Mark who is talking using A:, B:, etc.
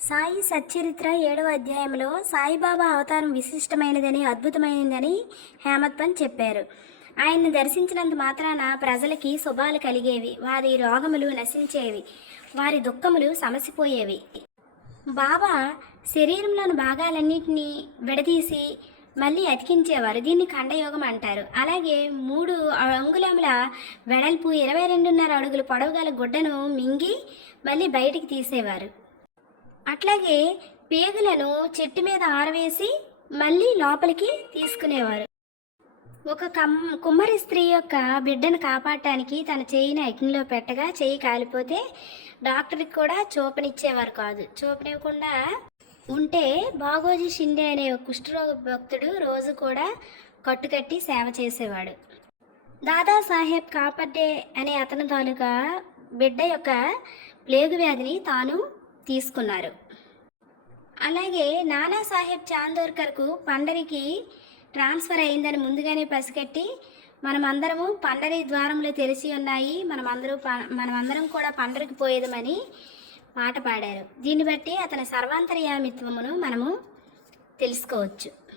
A: సాయి సచ్చరిత్ర ఏడవ అధ్యాయంలో సాయిబాబా అవతారం విశిష్టమైనదని అద్భుతమైనదని హేమత్ చెప్పారు. ఆయన్ని దర్శించినంత మాత్రాన ప్రజలకి శుభాలు కలిగేవి వారి రోగములు నశించేవి వారి దుఃఖములు సమసిపోయేవి. బాబా శరీరంలోని భాగాలన్నింటినీ విడదీసి మళ్ళీ అతికించేవారు. దీన్ని ఖండయోగం అంటారు. అలాగే మూడు అంగుళముల వెడల్పు ఇరవై రెండున్నర అడుగుల పొడవు గల గుడ్డను మింగి మళ్ళీ బయటికి తీసేవారు. అట్లాగే పేగులను చెట్టు మీద ఆరవేసి మళ్ళీ లోపలికి తీసుకునేవారు. ఒక కమ్ కుమ్మరి స్త్రీ యొక్క బిడ్డను కాపాడటానికి తన చేయిని అగ్నిలో పెట్టగా చేయి కాలిపోతే డాక్టర్కి కూడా చూపనిచ్చేవారు కాదు. చూపనివ్వకుండా ఉంటే బాగోజీ షిండే అనే కుష్ఠరోగ భక్తుడు రోజు కూడా కట్టుకట్టి సేవ చేసేవాడు. దాదాసాహెబ్ కాపర్డే అనే అతని తాలూకా బిడ్డ యొక్క ప్లేగు వ్యాధిని తాను తీసుకున్నారు. అలాగే నానాసాహెబ్ చాందోర్కర్కు పండరికి ట్రాన్స్ఫర్ అయిందని ముందుగానే పసిగట్టి మనమందరము పండరి ద్వారములు తెరిచి ఉన్నాయి. మనమందరూ ప- మనమందరం కూడా పండరికి పోయేదమని పాట పాడారు. దీన్ని బట్టి అతని సర్వాంతర్యామిత్వమును మనము తెలుసుకోవచ్చు.